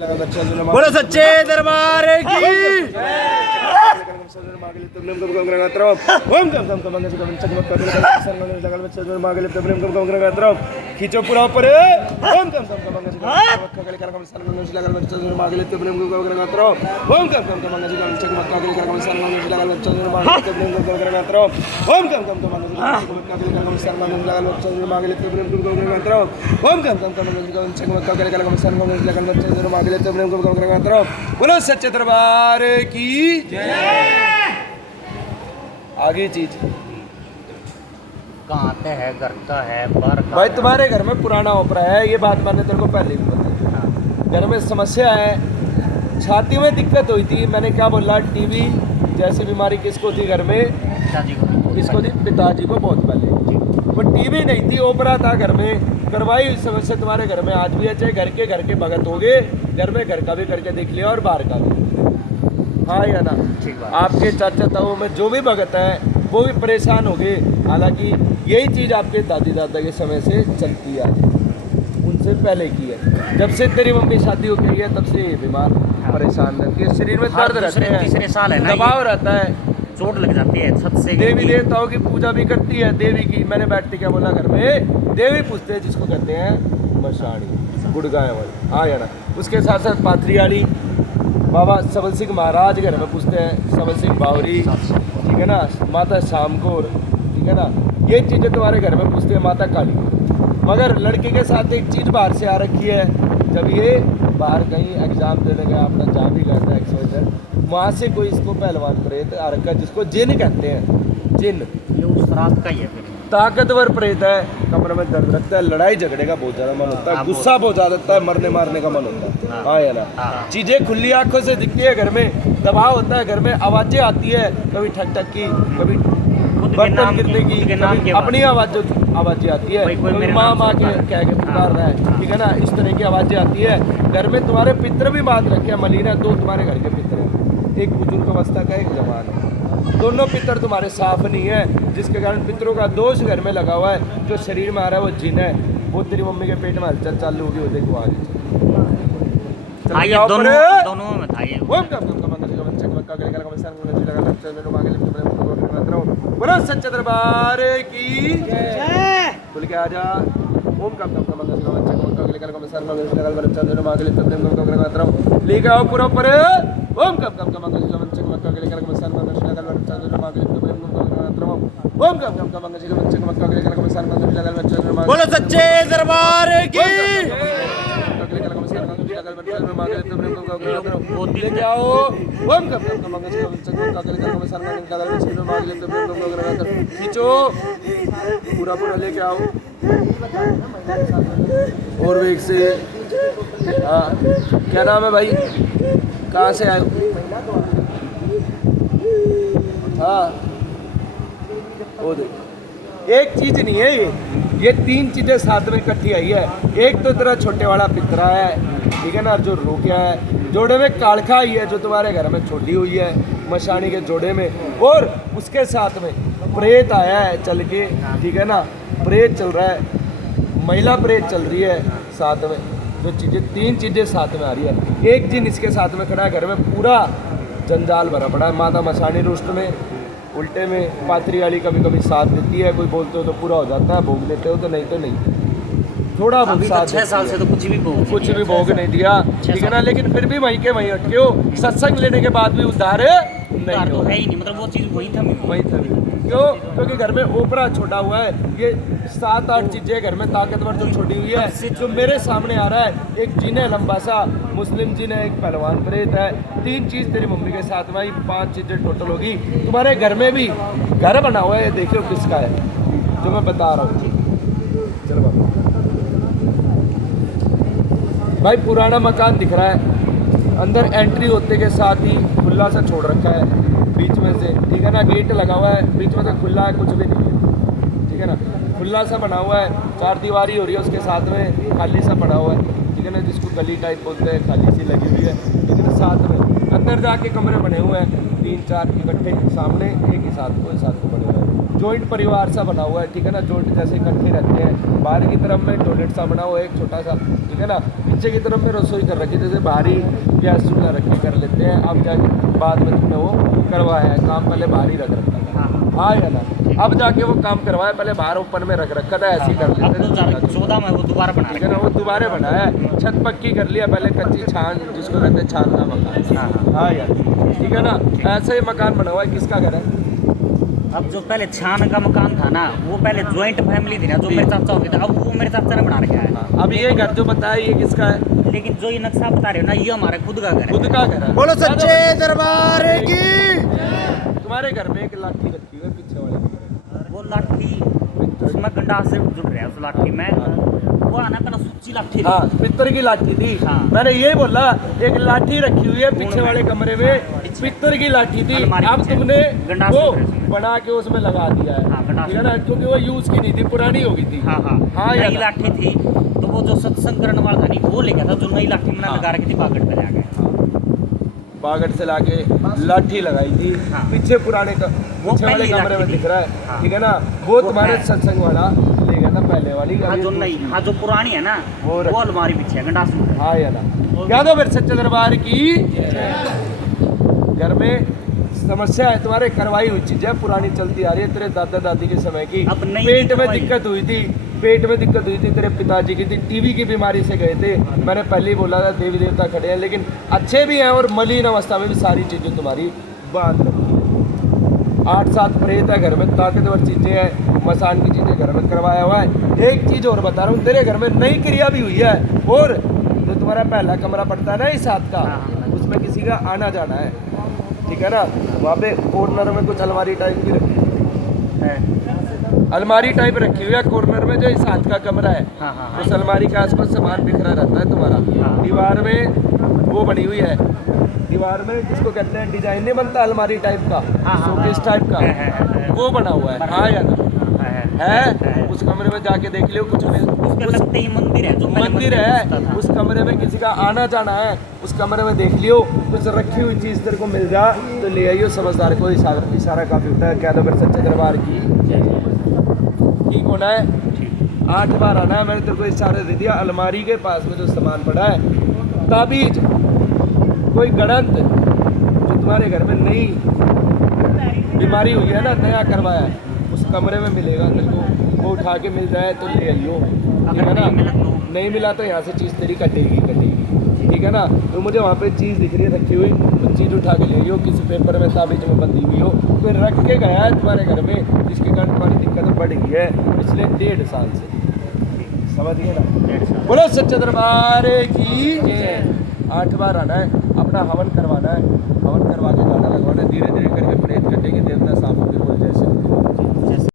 बोलो सच्चे दरबार की खींचो पूरा ऊपर बोलो सच्चे दरबार की आगे चीज कहाँ पे है, घर का है, बाहर का भाई है? तुम्हारे घर में पुराना ओपरा है, ये बात मैंने तेरे को पहले भी बताई। घर में समस्या है, छाती में दिक्कत हुई थी, मैंने क्या बोला, टीवी जैसी बीमारी किसको थी घर में? पिताजी को। किसको थी? पिताजी को बहुत पहले। वो टीवी नहीं थी, ओपरा था घर में, करवाई समस्या तुम्हारे घर में आज भी है। चाहे घर के भगत हो गए, घर में घर का भी करके देख लिया और बाहर का भी, हाँ या ना? ठीक बात। आपके चाचा ताऊ में जो भी भगत है वो भी परेशान हो गए। हालांकि यही चीज़ आपके दादी दादा के समय से चलती है, उनसे पहले की है। जब से तेरी मम्मी शादी हो गई है तब से ये बीमार परेशान रहती है, शरीर में दर्द रहता है, तीसरे साल है ना, दबाव रहता है, चोट लग जाती है छत से। देवी देवताओं की पूजा भी करती है, देवी की। मैंने बैठते क्या बोला, घर में देवी पूछते हैं जिसको कहते हैं मशाणी, गुड़गाय वाली, हाँ या ना? उसके साथ साथ पाथरीआड़ी बाबा सबल सिंह महाराज घर में पूछते हैं, सबल सिंह बावरी, ठीक है ना, माता शाम कौर, ठीक है ना, ये चीज़ें तुम्हारे घर में पूछते हैं, माता काली। मगर लड़के के साथ एक चीज़ बाहर से आ रखी है, जब ये बाहर कहीं एग्जाम देने गया, अपना जहाँ भी गया था एक्सपोजर, वहाँ से कोई इसको पहलवान प्रेत आ रखा है जिसको जिन कहते हैं। जिन ये उस रात का ही है फिर। ताकतवर प्रेत है, कमरे में दर्द रखता है, लड़ाई झगड़े का बहुत ज़्यादा मन होता है, गुस्सा बहुत ज़्यादा होता है, मरने मारने का मन होता है, हाँ या ना? चीज़ें खुली आंखों से दिखती है, घर में दबाव होता है, घर में आवाज़ें आती है, कभी ठक ठक की, कभी बर्तन गिरने की, कभी अपनी आवाज़ें आती है, कोई माँ माँ के कह के पुकार रहा है, ठीक है ना, इस तरह की आवाज़ें आती है। घर में तुम्हारे पितर भी बात रखे हैं, मलीना, दो तुम्हारे घर के पितर हैं, एक बुजुर्ग अवस्था का, एक जवान है, दोनों पितर तुम्हारे साफ नहीं है, जिसके कारण पितरों का दोष घर में लगा हुआ है। जो शरीर में आ रहा है वो जिन है, वो तेरी मम्मी के पेट में हलचल चालू होगी, वो देखो आगे दोनों में था ये। बोलो सच्चे दरबार की बोल के आजा। ओम कम कम कम लेके आओ पूरा ऊपर। ओम कम कम कम बोलो सच्चे दरबार की लेके आओ। ओम कम कम खींचो पूरा पूरा लेके आओ और वेग से। हाँ, क्या नाम है भाई, कहाँ से आए? हाँ, वो देख, एक चीज नहीं है ये तीन चीजें साथ में इकट्ठी आई है। एक तो तेरा छोटे वाला पितरा है, ठीक है ना, जो रोकिया है, जोड़े में कालखा आई है जो तुम्हारे घर में छोड़ी हुई है, मशानी के जोड़े में, और उसके साथ में प्रेत आया है चल के, ठीक है ना, प्रेत चल रहा है, महिला प्रेत चल रही है साथ में, जो चीज़ें तीन चीज़ें साथ में आ रही है। एक दिन इसके साथ में खड़ा है, घर में पूरा जंजाल भरा पड़ा है। माता मशानी रुष्ट में, उल्टे में, पाथरी वाली कभी कभी साथ देती है, कोई बोलते हो तो पूरा हो जाता है, भोग देते हो तो नहीं थोड़ा बहुत साथ। 6 साल से तो कुछ भी भोग नहीं दिया, ठीक है ना, लेकिन फिर भी वहीं के वहीं अटके हो। सत्संग लेने के बाद भी उद्धार नहीं तो है ही नहीं, मतलब वो चीज़ वही था। क्यों? क्योंकि घर में ओपरा छोड़ा हुआ है। ये 7-8 चीजें घर में ताकतवर जो छोड़ी हुई है, जो मेरे सामने आ रहा है। एक जिन है लंबा सा, मुस्लिम जिन है, एक पहलवान प्रेत है, 3 चीज तेरी मम्मी के साथ में आई, 5 चीजें टोटल होगी। तुम्हारे घर में भी घर बना हुआ है, देखियो किसका है, जो मैं बता रहा हूँ। चलो बाबा भाई, पुराना मकान दिख रहा है, अंदर एंट्री होते के साथ ही खुला सा छोड़ रखा है बीच में से, ठीक है ना, गेट लगा हुआ है, बीच में से खुला है, कुछ भी नहीं है, ठीक है ना, खुला सा बना हुआ है, 4 दीवारी हो रही है, उसके साथ में खाली सा पड़ा हुआ है, ठीक है ना, जिसको गली टाइप बोलते हैं, खाली सी लगी हुई है, ठीक है, साथ में अंदर जाके कमरे बने हुए हैं 3-4 इकट्ठे, सामने एक ही साथ को बने हुए हैं। जॉइंट परिवार सा बना हुआ है, ठीक है ना, जॉइंट जैसे इकट्ठे रहते हैं। बाहर की तरफ में टॉयलेट सा बना हुआ है एक छोटा सा, ठीक है ना। पीछे की तरफ में रसोई कर रखी है, जैसे बाहरी गैस चूल्हा रख के कर लेते हैं। अब जाके बाद में तुमने वो करवाया है काम, पहले बाहर ही रख रखा था। हाँ या ना, अब जाके वो काम करवाया, पहले बाहर ओपन में रख रखा था, ऐसे ही कर अब लेते 2014 में वो दोबारा बना ठीक है ना, वो दोबारा बना है, छत पक्की कर लिया, पहले कच्ची छान जिसको कहते हैं छान का मकान। हाँ यार, ठीक है ना, ऐसे ही मकान बना हुआ है। किसका घर है? अब जो पहले छान का मकान था ना, वो पहले ज्वाइंट फैमिली थी ना, जो मेरे चाचा होते थे, अब वो मेरे चाचा ने बना रखा है। अब ये घर जो बताया ये किसका है? लेकिन जो ये नक्शा बता रहे हो ना, ये हमारा खुद का घर है। खुद का घर है। बोलो सच्चे दरबार की। तुम्हारे घर में एक लाठी रखी हुई है पीछे वाले, वो लाठी उसमें गंडास से जुड़ रहा है, उस लाठी में वो आना का सुच्ची लाठी थी। हाँ, पित्तर की लाठी थी। हाँ। मैंने ये बोला एक लाठी रखी हुई है पीछे वाले कमरे में, पित्तर की लाठी थी। अलमारी अब पीछे। तुमने गंडास वो से उसमें। बना के उसमें लगा दिया है, हाँ, गंडास ठीक है ना, क्योंकि वो यूज की नहीं थी, पुरानी हो गई थी। हाँ हाँ हाँ, नई याद है। लाठी थी, तो वो जो सत्संग करने वाला था नहीं, वो ले गया था, जो नई लाठी मैंने हाँ। लगा रखी थी बागड़ पे जाके। बागड़ से लाके लाठी लगाई थी। हाँ। पीछे पुराने वो पीछे वाले पहली कमरे में लाठी दिख थी। रहा है, हाँ। ठीक है ना, वो वो तुम्हारे है। सत्संग वाला ले गया था पहले वाली। हाँ अभी जो दूसरी। नई, हाँ जो पुरानी है ना, वो वो रखी। अलमारी पीछे है गंडास में। हाँ या ना, क्या दो फिर सच्चे दरबार की। घर में समस्या है तुम्हारे, करवाई हुई चीजें पुरानी चलती आ रही है, तेरे दादा दादी के समय की। अब नहीं पेट में करवाई। दिक्कत हुई थी, पेट में दिक्कत हुई थी, तेरे पिताजी की थी, टीबी की बीमारी से गए थे। मैंने पहले ही बोला था देवी देवता खड़े हैं, लेकिन अच्छे भी हैं, और मलिन अवस्था में भी सारी चीजें तुम्हारी बांध रखी है। 8-7 प्रेत है घर में, ताकतवर चीजें हैं, मसान की चीजें घर में करवाया हुआ है। एक चीज और बता रहा हूँ, तेरे घर में नई क्रिया भी हुई है, और जो तुम्हारा पहला कमरा पड़ता है ना इस हाथ का, हाँ। उसमें किसी का आना जाना है, ठीक है ना। वहाँ पे कॉर्नर में कुछ अलमारी टाइप की रखी है, अलमारी टाइप रखी हुई है कॉर्नर में, जो इस हाथ का कमरा है। हाँ हाँ हाँ। उस अलमारी के आसपास सामान बिखरा रहता है तुम्हारा। हाँ। दीवार में वो बनी हुई है, दीवार में जिसको कहते हैं डिजाइन नहीं बनता अलमारी टाइप का, हाँ, हाँ, शोकेस हाँ। टाइप का, है। वो बना हुआ है। हाँ या ना, है। है। उस कमरे में जाके देख लियो, कुछ उसके लगते ही मंदिर है, जो पहले मंदिर घुसता है, था। उस कमरे में किसी का आना जाना है, उस कमरे में देख लियो, कुछ रखी हुई चीज तेरे को मिल जा तो ले आइयो। समझदार को इशारा काफी होता है। क्या तो फिर सच्चे दरबार की ठीक होना है। 8 बार आना है, मैंने तेरे को इशारा दे दिया। अलमारी के पास में जो सामान पड़ा है, ताबीज, कोई गणंत जो तुम्हारे घर में नई बीमारी हुई है ना, नया करवाया है, उस कमरे में मिलेगा तेरे को। वो उठा के मिल जाए तो ले आइयो, ठीक है ना। नहीं मिला तो यहाँ से चीज़ तेरी कटेगी, ठीक है ना। तो मुझे वहाँ पे चीज़ दिख रही है रखी हुई, वो चीज़ उठा के ले आइयो, किसी पेपर में ताबीज में बंधी हुई हो, कोई रख के गया है तुम्हारे घर में, जिसके कारण तुम्हारी दिक्कत बढ़ गई है पिछले 1.5 साल से। समझ गए ना। बोलो सच्चे दरबार की। 8 बार आना है, अपना हवन करवाना है, हवन करवा के गाना